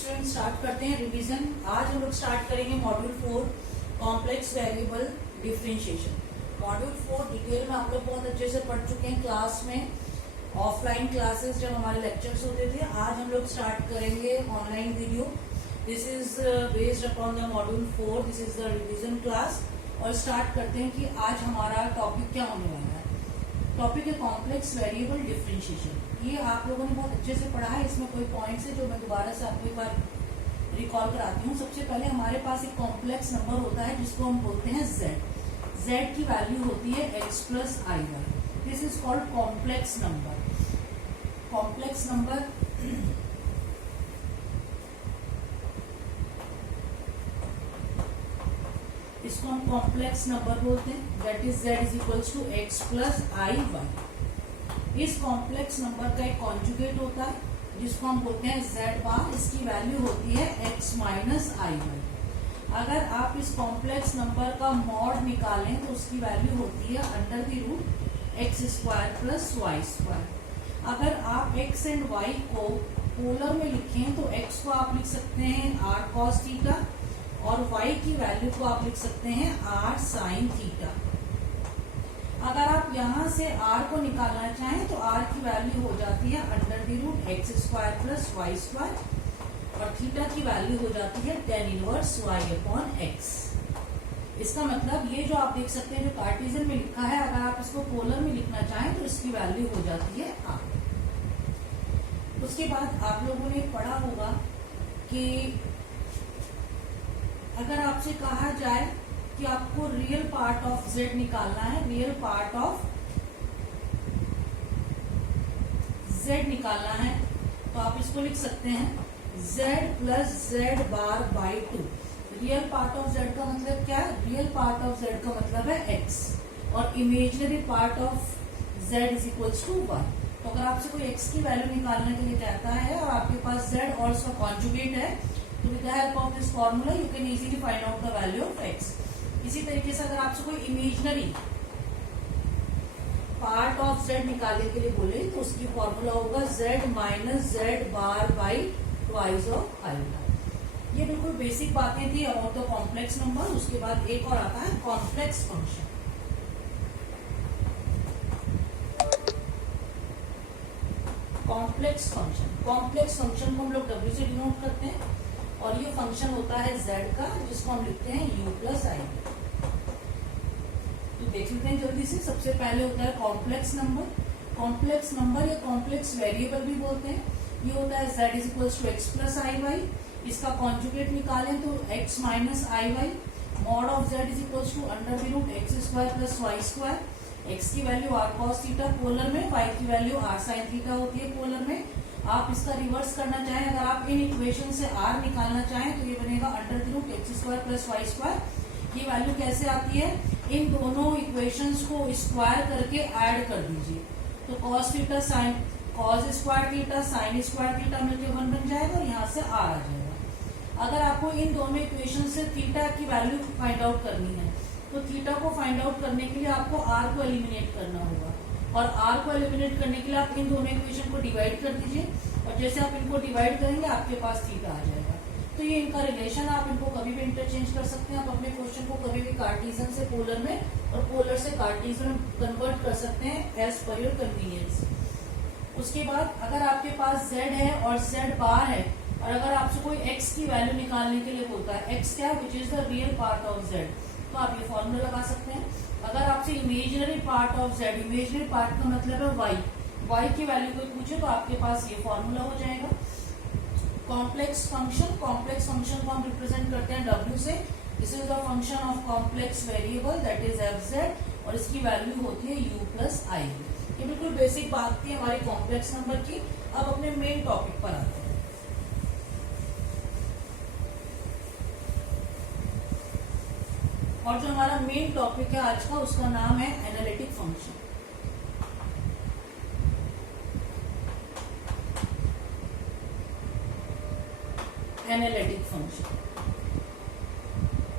Student start करते हैं revision. आज हम लोग स्टार्ट करेंगे module 4 complex variable differentiation. Module 4 detail में आप लोग बहुत अच्छे से पढ़ चुके हैं क्लास में, ऑफलाइन क्लासेस जब हमारे लेक्चर्स होते थे। आज हम लोग स्टार्ट करेंगे online video. This is based upon the module 4, this is the revision class. और स्टार्ट करते हैं कि आज हमारा टॉपिक क्या होने वाला है। टॉपिक है कॉम्प्लेक्स वेरिएबल डिफरेंशिएशन। ये आप लोगों ने बहुत अच्छे से पढ़ा है। इसमें कोई पॉइंट्स है जो मैं दोबारा से आपको एक बार रिकॉल कराती हूँ। सबसे पहले हमारे पास एक कॉम्प्लेक्स नंबर होता है जिसको हम बोलते हैं z। z की वैल्यू होती है x plus I Y. This is called complex number. Complex number इसको हम कॉम्प्लेक्स नंबर बोलते हैं। That is z is equals to x plus I Y. इस कॉम्प्लेक्स नंबर का एक कॉन्जुगेट होता है जिसको हम बोलते हैं z बार। इसकी वैल्यू होती है x माइनस आई वाई। अगर आप इस कॉम्प्लेक्स नंबर का मॉड निकालें तो उसकी वैल्यू होती है under the root X square plus Y square. अगर आप x एंड y को पोलर में लिखें तो x को आप लिख सकते हैं r cos थीटा और y की वैल्यू को आप लिख सकते हैं r sin थीटा। अगर आप यहाँ से r को निकालना चाहें तो r की वैल्यू हो जाती है under the root X square plus Y square और थीटा की वैल्यू हो जाती है tan inverse y upon x। इसका मतलब ये जो आप देख सकते हैं जो कार्टेशियन में लिखा है, अगर आप इसको पोलर में लिखना चाहें तो इसकी वैल्यू हो जाती है r। उसके बाद आप लोगों ने पढ़ा होगा कि अगर आपसे कहा जाए कि आपको रियल पार्ट ऑफ z निकालना है, रियल पार्ट ऑफ z निकालना है, तो आप इसको लिख सकते हैं z plus z bar by 2। Real part of z का मतलब क्या है? रियल पार्ट ऑफ z का मतलब है x और imaginary part of z is equals to 1। तो अगर आपसे कोई x की वैल्यू निकालने के लिए कहता है और आपके पास z और उसका कॉन्जुगेट है, तो with the help of this formula you can easily find out the value of x। इसी तरीके से अगर आपसे कोई इमेजिनरी पार्ट ऑफ z निकालने के लिए बोले तो उसकी फॉर्मूला होगा z minus z bar by twice of i. ये बिल्कुल बेसिक बातें थी अबाउट द कॉम्प्लेक्स नंबर। उसके बाद एक और आता है complex function. Complex function, complex function को हम लोग w से डिनोट करते हैं और ये फंक्शन होता है z का जिसको हम लिखते हैं u प्लस आई। तो देख लेते हैं जल्दी से। सबसे पहले होता है कॉम्प्लेक्स नंबर। कॉम्प्लेक्स नंबर या कॉम्प्लेक्स वेरिएबल भी बोलते हैं। ये होता है z is equals to X plus I Y. इसका कॉन्जुगेट निकालें तो x minus I Y. Mod of z is equals to under the root X square plus Y square. x की वैल्यू r cos थीटा पोलर में, y की वैल्यू r sin theta होती है पोलर में। आप इसका रिवर्स करना चाहें, अगर आप इन इक्वेशन से r निकालना चाहें तो ये बनेगा under the root X square plus Y square. ये वैल्यू कैसे आती है? इन दोनों इक्वेशंस को स्क्वायर करके ऐड कर दीजिए तो cos theta sine cos square theta sine square theta मिलकर 1 बन जाएगा और यहाँ से r आ जाएगा। अगर आपको इन दोनों इक्वेशन से थीटा की वैल्यू फाइंड आउट करनी है तो थीटा को फाइंड आउट करने के लिए आपको r को एलिमिनेट करना होगा और r को एलिमिनेट करने के लिए आप इन दोनों इक्वेशन को डिवाइड कर दीजिए और जैसे आप इनको डिवाइड करेंगे आपके पास थीटा आ जाएगा। तो ये इनका रिलेशन, आप इनको कभी भी इंटरचेंज कर सकते हैं। आप अपने क्वेश्चन को कभी भी कार्टेशियन से पोलर में और पोलर से कार्टेशियन में कन्वर्ट कर सकते हैं एज पर योर कन्वीनियंस। उसके बाद अगर आपके पास z है और z बार है और अगर आपसे कोई x की वैल्यू निकालने के लिए बोलता है, x क्या, which is the real part of z, तो आप ये फॉर्मूला लगा सकते हैं। अगर आपसे imaginary part of z, imaginary part का मतलब है y की वैल्यू कोई पूछे तो आपके पास ये फॉर्मूला हो जाएगा। कॉम्प्लेक्स फंक्शन, कॉम्प्लेक्स फंक्शन को हम रिप्रेजेंट करते हैं w से। This is the function of complex variable that is fz और इसकी वैल्यू होती है u प्लस आई। ये बिल्कुल बेसिक बात थी हमारी कॉम्प्लेक्स नंबर की। अब अपने मेन टॉपिक पर आते हैं। और जो हमारा मेन टॉपिक है आज का उसका नाम है एनालिटिक फंक्शन। एनालिटिक फंक्शन,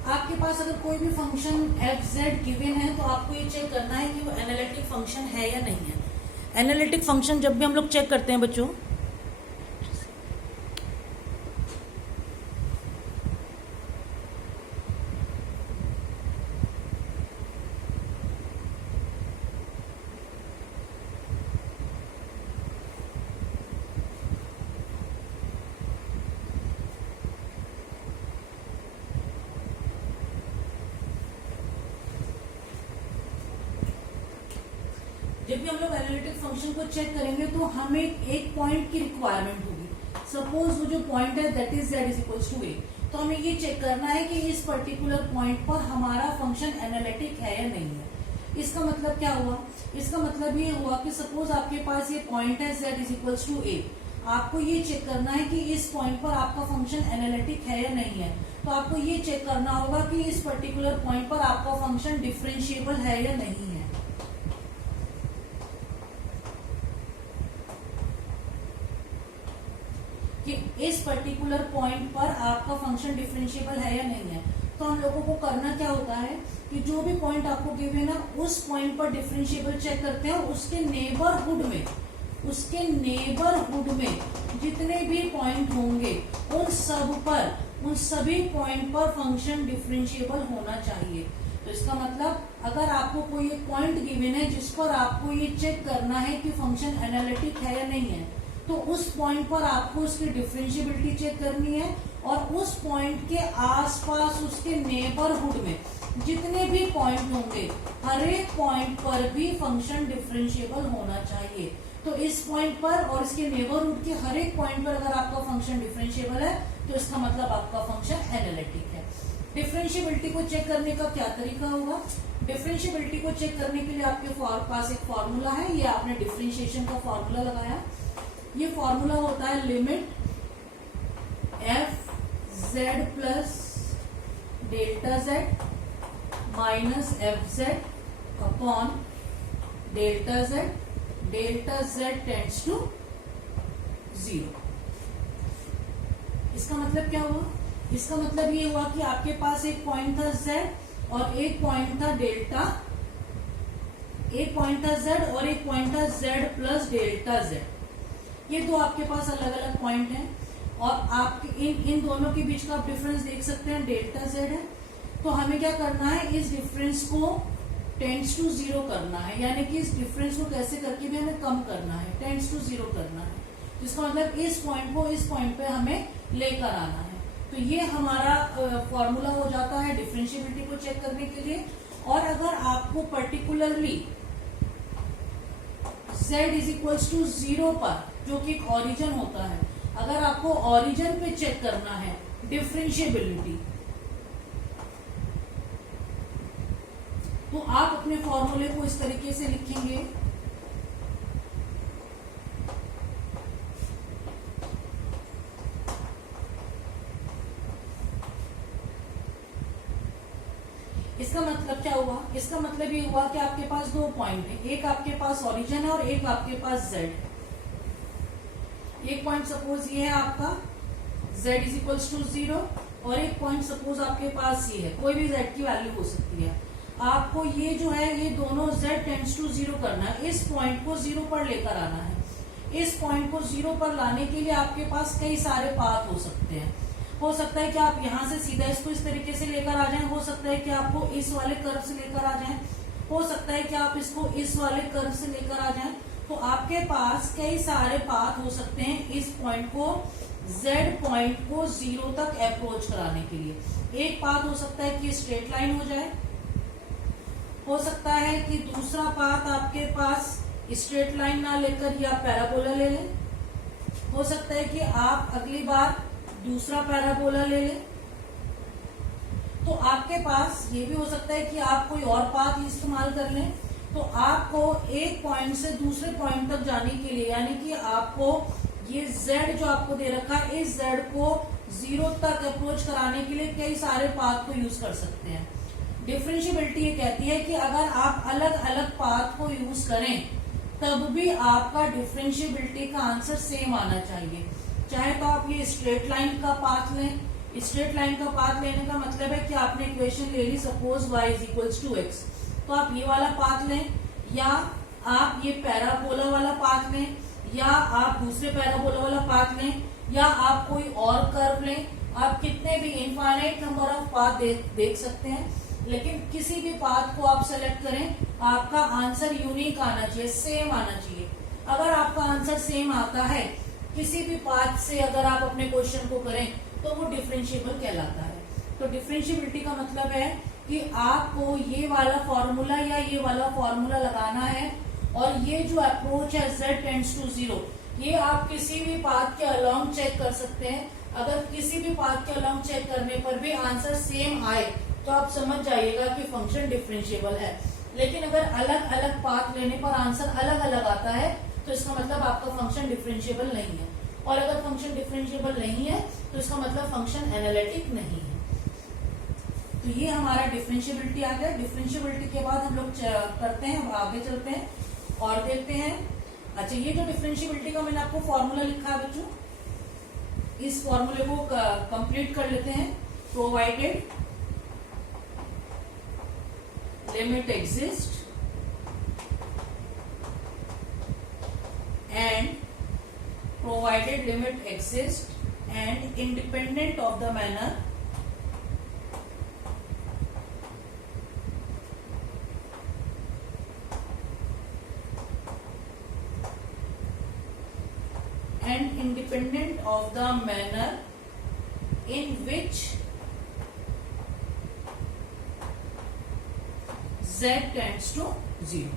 आपके पास अगर कोई भी फंक्शन fz गिवन है तो आपको ये चेक करना है कि वो एनालिटिक फंक्शन है या नहीं है। एनालिटिक फंक्शन जब भी हम लोग चेक करते हैं बच्चों, जब भी हम लोग एनालिटिक फंक्शन को चेक करेंगे तो हमें एक पॉइंट की रिक्वायरमेंट होगी। सपोज वो जो पॉइंट है that is z equals to a, तो हमें ये चेक करना है कि इस पर्टिकुलर पॉइंट पर हमारा फंक्शन एनालिटिक है या नहीं है। इसका मतलब क्या हुआ? इसका मतलब ये हुआ कि सपोज आपके पास ये पॉइंट है z इक्वल्स टू a, आपको ये चेक करना है कि इस पॉइंट पर आपका फंक्शन एनालिटिक है या नहीं है। तो आपको ये चेक करना होगा कि इस पर्टिकुलर पॉइंट पर आपका फंक्शन डिफरेंशिएबल है या नहीं है। कि इस पर्टिकुलर पॉइंट पर आपका फंक्शन डिफरेंशिएबल है या नहीं है। तो हम लोगों को करना क्या होता है कि जो भी पॉइंट आपको गिवन है ना, उस पॉइंट पर डिफरेंशिएबल चेक करते हैं, उसके नेबरहुड में जितने भी पॉइंट होंगे उन सभी पॉइंट पर फंक्शन डिफरेंशिएबल होना चाहिए। तो इसका मतलब अगर आपको कोई एक पॉइंट गिवन है जिस पर आपको ये चेक करना है कि फंक्शन एनालिटिक है या नहीं है, तो उस पॉइंट पर आपको उसकी डिफरेंशिएबिलिटी चेक करनी है और उस पॉइंट के आसपास उसके नेबरहुड में जितने भी पॉइंट होंगे हर एक पॉइंट पर भी फंक्शन डिफरेंशिएबल होना चाहिए। तो इस पॉइंट पर और इसके नेबरहुड के हर एक पॉइंट पर अगर आपका फंक्शन डिफरेंशिएबल है तो इसका मतलब आपका फंक्शन एनालिटिक है। डिफरेंशिएबिलिटी को चेक करने का क्या तरीका होगा? डिफरेंशिएबिलिटी को चेक करने के लिए आपके पास एक फॉर्मूला है, ये आपने डिफरेंशिएशन का फॉर्मूला लगाया। ये फॉर्मूला होता है limit f z plus delta z minus F Z upon delta z tends to 0। इसका मतलब क्या हुआ? इसका मतलब ये हुआ कि आपके पास एक पॉइंट था z और एक पॉइंट था डेल्टा, एक पॉइंट था z और एक पॉइंट था z प्लस डेल्टा z। ये दो आपके पास अलग अलग पॉइंट हैं और आप इन दोनों के बीच का आप डिफरेंस देख सकते हैं, डेल्टा z है। तो हमें क्या करना है, इस डिफरेंस को टेंड्स टू 0 करना है, यानी कि इस डिफरेंस को कैसे करके भी हमें कम करना है, टेंड्स टू 0 करना है। तो इसका मतलब इस पॉइंट को इस पॉइंट पे हमें लेकर आना है। तो ये हमारा फॉर्मूला हो जाता है डिफरेंशिएबिलिटी को चेक करने के लिए। और अगर आपको particularly z is equals to 0 पर, जो कि एक ऑरिजन होता है, अगर आपको ऑरिजन पे चेक करना है डिफरेंशिएबिलिटी, तो आप अपने फॉर्मूले को इस तरीके से लिखेंगे, इसका मतलब क्या हुआ? इसका मतलब ये हुआ कि आपके पास दो पॉइंट है, एक आपके पास ओरिजिन है और एक आपके पास z। एक पॉइंट सपोज ये है आपका z इज इक्वल्स टू 0 और एक पॉइंट सपोज आपके पास ये है, कोई भी z की वैल्यू हो सकती है। आपको ये जो है ये दोनों z टेंड्स टू 0 करना है, इस पॉइंट को 0 पर लेकर आना है। इस पॉइंट को 0 पर लाने के लिए आपके पास कई सारे पाथ हो सकते हैं। हो सकता है कि आप यहाँ से सीधा इसको इस तरीके से लेकर आ जाएं, हो सकता है कि आपको इस वाले कर्व से लेकर आ जाएं, हो सकता है कि आप इसको इस वाले कर्व से लेकर आ जाएं। तो आपके पास कई सारे पाथ हो सकते हैं इस पॉइंट को, z पॉइंट को 0 तक अप्रोच कराने के लिए। एक पाथ हो सकता है कि स्ट्रेट लाइन हो जाए, हो सकता है कि दूसरा पाथ आपके पास स्ट्रेट लाइन ना लेकर या पैराबोला ले लें, हो सकता है कि आप अगली बार दूसरा पैराबोला ले लें। तो आपके पास ये भी हो सकता है कि आप कोई और पाथ इस्तेमाल कर लें। तो आपको एक पॉइंट से दूसरे पॉइंट तक जाने के लिए, यानी कि आपको ये z जो आपको दे रखा है, इस z को 0 तक अप्रोच कराने के लिए कई सारे पाथ को यूज कर सकते हैं। डिफरेंशिएबिलिटी ये कहती है कि अगर आप अलग अलग पाथ को यूज करें तब भी आपका डिफरेंशिएबिलिटी का आंसर सेम आना चाहिए। चाहे तो आप ये स्ट्रेट लाइन का पाथ लें, स्ट्रेट लाइन का पाथ लेने का मतलब है कि आपने इक्वेशन ले ली suppose y is equals to x, तो आप ये वाला पाथ लें, या आप ये पैराबोला वाला पाथ लें, या आप दूसरे पैराबोला वाला पाथ लें, या आप कोई और कर्व लें। आप कितने भी इनफाइनाइट नंबर ऑफ पाथ देख सकते हैं, लेकिन किसी भी पाथ को आप सेलेक्ट करें, आपका आंसर यूनिक आना चाहिए, सेम आना चाहिए। अगर आपका आंसर सेम आता है किसी भी पाथ से, अगर आप अपने क्वेश्चन को करें, तो वो डिफरेंशिएबल कहलाता है। तो डिफरेंशिएबिलिटी का मतलब है कि आपको ये वाला फॉर्मूला या ये वाला फॉर्मूला लगाना है और ये जो अप्रोच है z टेंड्स टू 0, ये आप किसी भी पाथ के अलोंग चेक कर सकते हैं। अगर किसी भी पाथ के अलोंग चेक करने पर भी आंसर सेम आए तो आप समझ जाइएगा कि फंक्शन डिफरेंशिएबल है। लेकिन अगर अलग अलग पाथ लेने पर आंसर अलग अलग आता है तो इसका मतलब आपका फंक्शन डिफरेंशिएबल नहीं है, और अगर फंक्शन डिफरेंशिएबल नहीं है तो इसका मतलब फंक्शन एनालिटिक नहीं है। तो ये हमारा डिफरेंशिएबिलिटी आ गया। डिफरेंशिएबिलिटी के बाद हम लोग करते हैं, अब आगे चलते हैं और देखते हैं। अच्छा, ये जो डिफरेंशिएबिलिटी का मैंने आपको फॉर्मूला लिखा है बच्चों, इस फॉर्मूले को कंप्लीट कर लेते हैं। Provided limit exist and provided limit exists and independent of the manner in which z tends to 0।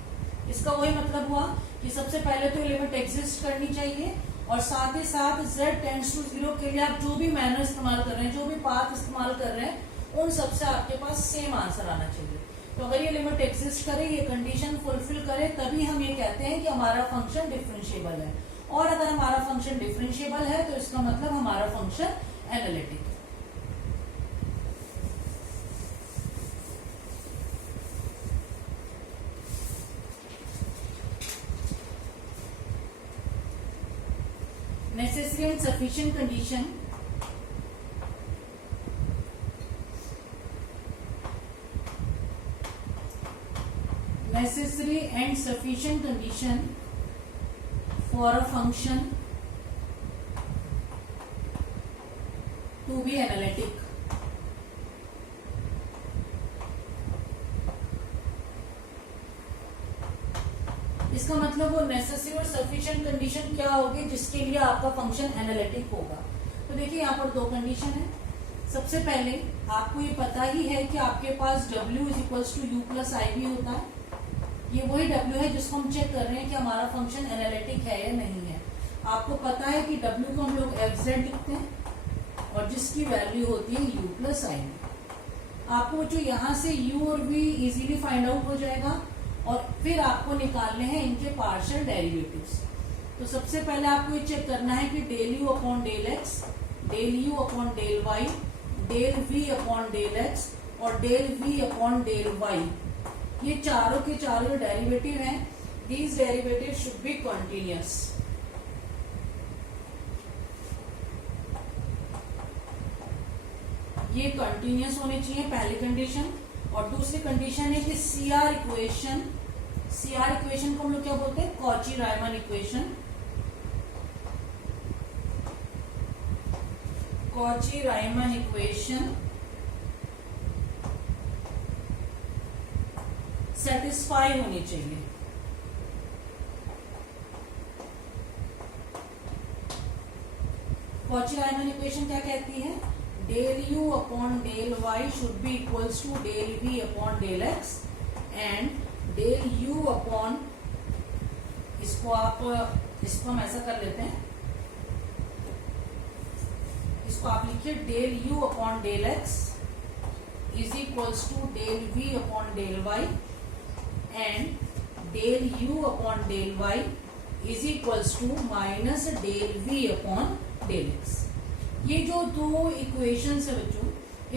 इसका वही मतलब हुआ कि सबसे पहले तो लिमिट एग्जिस्ट करनी चाहिए और साथ ही साथ z टेंड्स टू 0 के लिए आप जो भी मैनर इस्तेमाल कर रहे हैं, जो भी पाथ इस्तेमाल कर रहे हैं, उन सबसे आपके पास सेम आंसर आना चाहिए। तो अगर ये लिमिट एग्जिस्ट करे, ये कंडीशन फुलफिल करे, तभी हम ये कहते हैं कि हमारा फंक्शन डिफरेंशिएबल है। और अगर हमारा फंक्शन डिफरेंशिएबल है तो इसका मतलब हमारा फंक्शन एनालिटिक है। Necessary and sufficient condition for a function to be analytic। इसका मतलब वो नेसेसरी और सफिशिएंट कंडीशन क्या होगी जिसके लिए आपका फंक्शन एनालिटिक होगा। तो देखिए यहाँ पर दो कंडीशन है। सबसे पहले आपको ये पता ही है कि आपके पास w is equals to u plus i भी होता है। ये वही w है जिसको हम चेक कर रहे हैं कि हमारा फंक्शन एनालिटिक है या नहीं है। आपको पता है कि w को हम लोग fz लिखते हैं और जिसकी वैल्यू होती है u प्लस आई। आपको जो यहाँ से u और v इजीली फाइंड आउट हो जाएगा और फिर आपको निकालने हैं इनके पार्शियल डेरिवेटिव्स। तो सबसे पहले आपको ये चेक करना है कि del u upon del x, del u upon del y, del v upon del x और del v upon del y, ये चारों के चारों डेरिवेटिव हैं, these derivative should be continuous. ये कंटिन्यूअस होने चाहिए पहली कंडीशन। और दूसरी कंडीशन है कि सीआर इक्वेशन को हम लोग क्या बोलते हैं, Cauchy Riemann equation. Cauchy Riemann equation satisfy होनी चाहिए। कॉची रायमन इक्वेशन क्या कहती है, del u upon del y should be equals to del v upon del x and del u upon, इसको हम ऐसा कर लेते हैं, इसको आप लिखिए del u upon del x is equals to del v upon del y and del u upon del y is equals to minus del v upon del x। ये जो दो इक्वेशंस है बच्चों,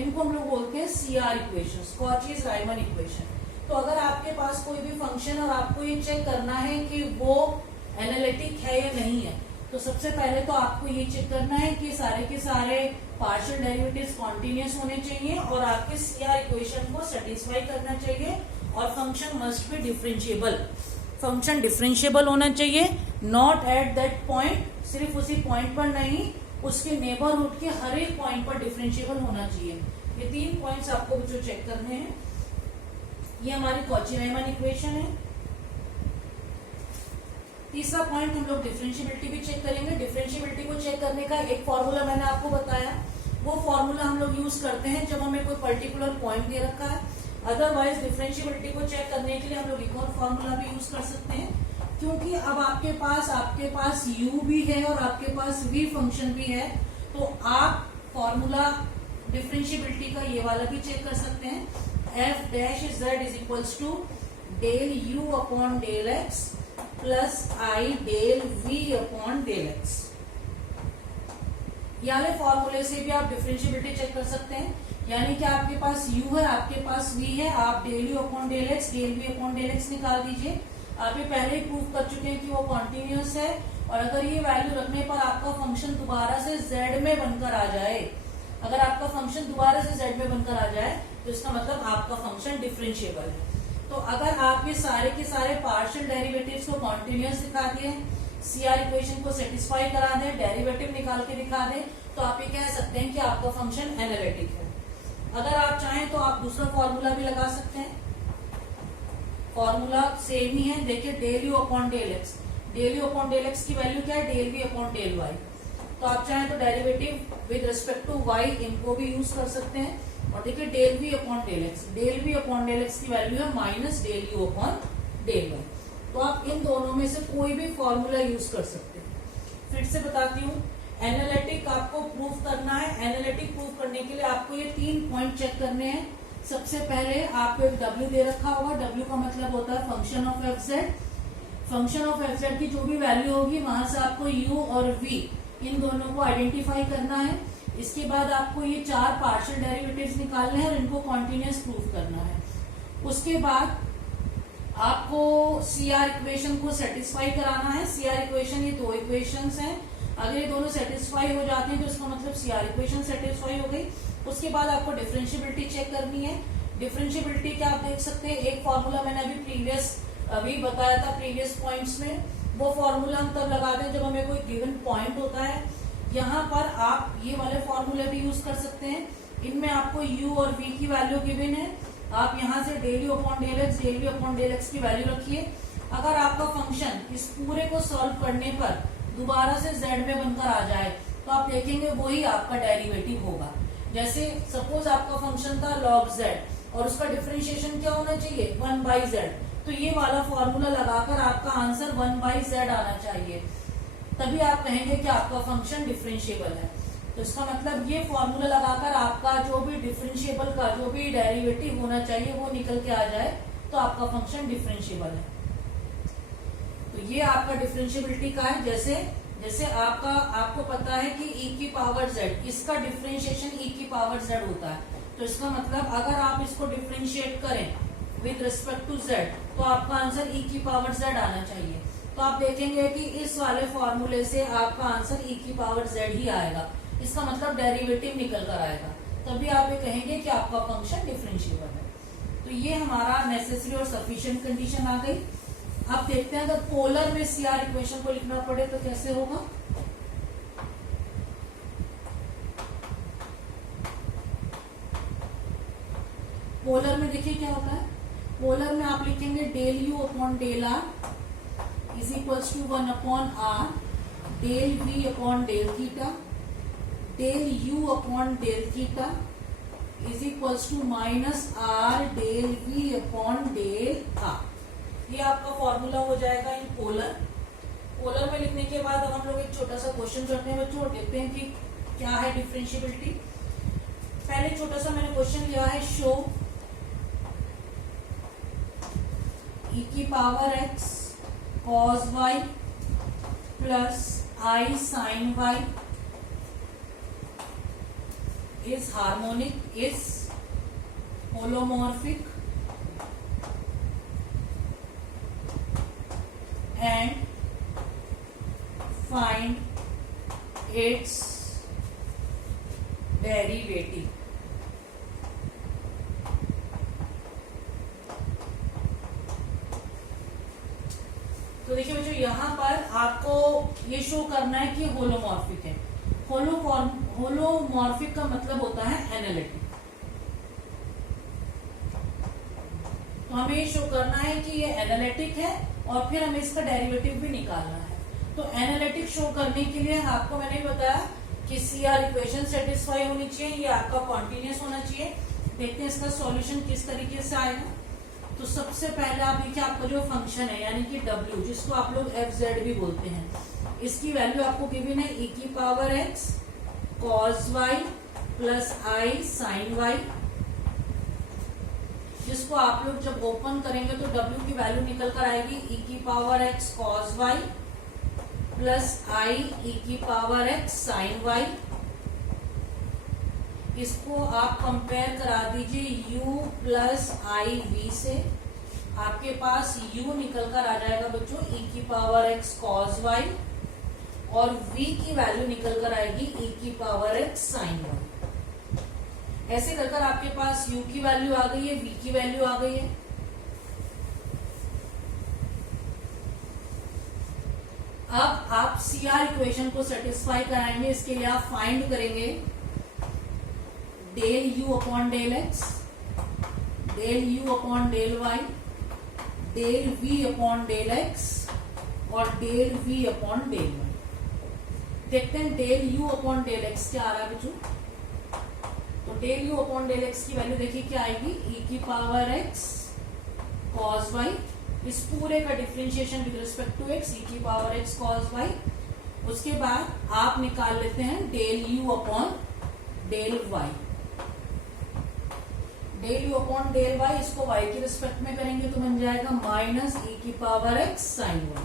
इनको हम लोग बोलते हैं CR equations, Cauchy's Riemann equation. तो अगर आपके पास कोई भी फंक्शन और आपको ये चेक करना है कि वो एनालिटिक है या नहीं है, तो सबसे पहले तो आपको ये चेक करना है कि सारे के सारे पार्शियल डेरिवेटिव्स कॉन्टिन्यूअस होने चाहिए और आपके सीआर इक्वेशन को सेटिस्फाई करना चाहिए और function must be differentiable. Function differentiable होना चाहिए, नॉट एट दैट पॉइंट, सिर्फ उसी पॉइंट पर नहीं, उसके नेबरहुड के हर एक पॉइंट पर डिफरेंशिएबल होना चाहिए। ये 3 पॉइंट्स आपको जो चेक करने हैं। ये हमारी कॉची रायमन इक्वेशन है। तीसरा पॉइंट हम लोग डिफरेंशिएबिलिटी भी चेक करेंगे। डिफरेंशिएबिलिटी को चेक करने का एक फॉर्मूला मैंने आपको बताया, वो फॉर्मूला हम लोग यूज करते हैं जब हमें कोई पर्टिकुलर पॉइंट दे रखा है। अदरवाइज डिफरेंशिएबिलिटी को चेक करने के लिए हम लोग एक और फॉर्मूला भी यूज कर सकते हैं, क्योंकि अब आपके पास u भी है और आपके पास v फंक्शन भी है, तो आप फॉर्मूला डिफरेंशिएबिलिटी का ये वाला भी चेक कर सकते हैं। f dash z is equals to del u upon del x plus I del v upon del x। ये वाले फॉर्मूले से भी आप डिफरेंशिएबिलिटी चेक कर सकते हैं। यानी कि आपके पास u है, आपके पास v है, आप del u upon del x del v upon del x निकाल दीजिए। आप ये पहले ही प्रूव कर चुके हैं कि वो कॉन्टिन्यूअस है, और अगर ये वैल्यू रखने पर आपका फंक्शन दोबारा से z में बनकर आ जाए, अगर आपका फंक्शन दोबारा से z में बनकर आ जाए तो इसका मतलब आपका फंक्शन डिफरेंशिएबल है। तो अगर आप ये सारे के सारे पार्शियल डेरिवेटिव्स को कॉन्टिन्यूअस दिखा दिए, सीआर इक्वेशन को सेटिस्फाई करा दें, डेरिवेटिव निकाल के दिखा दें, तो आप ये कह सकते हैं कि आपका फंक्शन एनालिटिक है। अगर आप चाहें तो आप दूसरा फॉर्मूला भी लगा सकते हैं। फॉर्मूला सेम ही है, देखिए del U upon del X, del U upon del X की वैल्यू क्या है, del V upon del Y. तो आप चाहें तो derivative with respect to Y इनको भी यूज कर सकते हैं। और देखिए del V upon del X, del V upon del X की वैल्यू है minus del U upon del Y. तो आप इन दोनों में से कोई भी फॉर्मूला यूज कर सकते हैं। फिर से बताती हूँ, एनालिटिक आपको प्रूव करना है। एनालिटिक प्रूव करने के लिए आपको ये 3 पॉइंट चेक करने हैं। सबसे पहले आपको एक W दे रखा होगा, W का मतलब होता है function of F Z. Function of F Z की जो भी वैल्यू होगी वहां से आपको U और V इन दोनों को आइडेंटिफाई करना है। इसके बाद आपको ये 4 पार्शियल डेरिवेटिव्स निकालने हैं और इनको कॉन्टिन्यूअस प्रूव करना है। उसके बाद आपको सीआर इक्वेशन को सेटिस्फाई कराना है। सीआर इक्वेशन ये 2 इक्वेशंस हैं, अगर ये दोनों सेटिस्फाई हो जाते हैं तो इसका मतलब सीआर इक्वेशन सेटिस्फाई हो गई। उसके बाद आपको डिफरेंशिएबिलिटी चेक करनी है। डिफरेंशिएबिलिटी क्या आप देख सकते हैं, एक फॉर्मूला मैंने अभी बताया था प्रीवियस पॉइंट्स में, वो फॉर्मूला हम तब लगाते हैं जब हमें कोई गिवन पॉइंट होता है। यहाँ पर आप ये वाले फॉर्मूले भी यूज कर सकते हैं। इनमें आपको u और v की वैल्यू गिवन है। आप यहाँ से del U upon del X, del V upon del X की वैल्यू रखिए। अगर आपका फंक्शन इस पूरे को सॉल्व करने पर दोबारा से z में बनकर आ जाए तो आप देखेंगे वही आपका डेरिवेटिव होगा। जैसे सपोज आपका फंक्शन था log z और उसका डिफरेंशिएशन क्या होना चाहिए, 1/z, तो ये वाला फॉर्मूला लगाकर आपका आंसर 1/z आना चाहिए, तभी आप कहेंगे कि आपका फंक्शन डिफरेंशिएबल है। तो इसका मतलब ये फॉर्मूला लगाकर आपका जो भी डिफरेंशिएबल का जो भी डेरिवेटिव होना चाहिए वो निकल के आ जाए तो आपका फंक्शन डिफरेंशिएबल है। तो ये आपका डिफरेंशिएबिलिटी का है। जैसे आपको पता है कि e की पावर z, इसका डिफरेंशिएशन e की पावर z होता है, तो इसका मतलब अगर आप इसको डिफरेंशिएट करें विद रिस्पेक्ट टू z तो आपका आंसर e की पावर z आना चाहिए। तो आप देखेंगे कि इस वाले फॉर्मूले से आपका आंसर e की पावर z ही आएगा, इसका मतलब डेरिवेटिव निकल कर आएगा, तभी आप ये कहेंगे कि आपका फंक्शन डिफरेंशिएबल है। तो ये हमारा नेसेसरी और सफिशिएंट कंडीशन आ गई। अब देखते हैं अगर पोलर में सीआर इक्वेशन को लिखना पड़े तो कैसे होगा। पोलर में देखिए क्या होता है, पोलर में आप लिखेंगे del U upon del R is equals to 1 upon R, del V upon del theta, del U upon del theta is equals to minus R del V upon del R. ये आपका formula हो जाएगा in polar. Polar में लिखने के बाद अब हम लोग एक छोटा सा क्वेश्चन करते हैं बच्चों, देखते हैं कि क्या है डिफरेंशिएबिलिटी। पहले छोटा सा मैंने क्वेश्चन लिया है, शो e की power x cos y plus I sin y is harmonic, is holomorphic and find its derivative। तो देखिए बच्चों, यहाँ पर आपको ये शो करना है कि होलोमॉर्फिक है। होलोमॉर्फिक का मतलब होता है एनालिटिक। तो हमें ये शो करना है कि ये एनालिटिक है और फिर हमें इसका डेरिवेटिव भी निकालना है। तो एनालिटिक शो करने के लिए आपको मैंने बताया कि सीआर इक्वेशन सेटिस्फाई होनी चाहिए, ये आपका कॉन्टिन्यूअस होना चाहिए। देखते हैं इसका सॉल्यूशन किस तरीके से आएगा। तो सबसे पहले आप देखिए आपका जो फंक्शन है यानी कि w, जिसको आप लोग fz भी बोलते हैं, इसकी वैल्यू आपको गिवन है e की power x cos y plus i sin y, जिसको आप लोग जब ओपन करेंगे तो w की वैल्यू निकल कर आएगी e की power x cos y plus i e की पावर x sin y। इसको आप कंपेयर करा दीजिए u प्लस आई वी से, आपके पास u निकल कर आ जाएगा बच्चों e की पावर x cos y और v की वैल्यू निकल कर आएगी e की पावर x sin y। ऐसे कर कर आपके पास u की वैल्यू आ गई है, v की वैल्यू आ गई है। अब आप CR इक्वेशन को सेटिस्फाई कराएंगे, इसके लिए आप फाइंड करेंगे del u upon del x, del u upon del y, del v upon del x और del v upon del y। देखते हैं del u upon del x क्या आ रहा है बच्चों। तो del u upon del x की वैल्यू देखिए क्या आएगी e की पावर x cos y, इस पूरे का differentiation with respect to x e की पावर x cos y। उसके बाद आप निकाल लेते हैं del u upon del y, del u upon del y, इसको y के रिस्पेक्ट में करेंगे तो बन जाएगा माइनस e की पावर x sin y।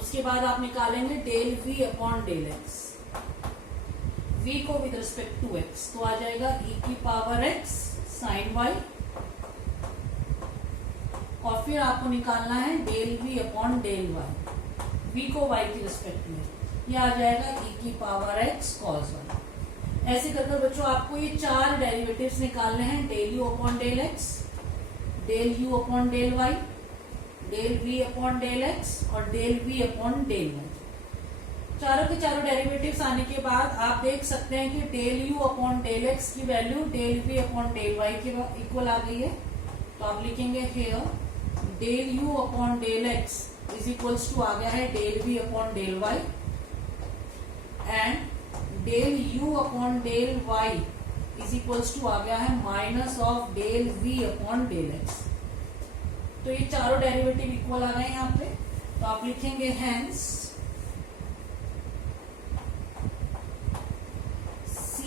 उसके बाद आप निकालेंगे del v upon del x, v को विद रिस्पेक्ट टू x तो आ जाएगा e की पावर x sin y और फिर आपको निकालना है del v upon del y, v को y की रिस्पेक्ट में, ये आ जाएगा e की पावर x cos y। ऐसे कर कर बच्चों आपको ये चार डेरिवेटिव्स निकालने हैं, del u upon del x, del u upon del y, del v upon del x और del v upon del y। चारों के चारों डेरिवेटिव्स आने के बाद आप देख सकते हैं कि del u upon del x की value del v upon del y के इक्वल आ गई है। तो आप लिखेंगे here del u upon del x is equals to आ गया है del v upon del y and del u upon del y is equals to आ गया है minus of del v upon del x। तो ये चारों डेरिवेटिव इक्वल आ गए यहाँ पे, तो आप लिखेंगे हेंस C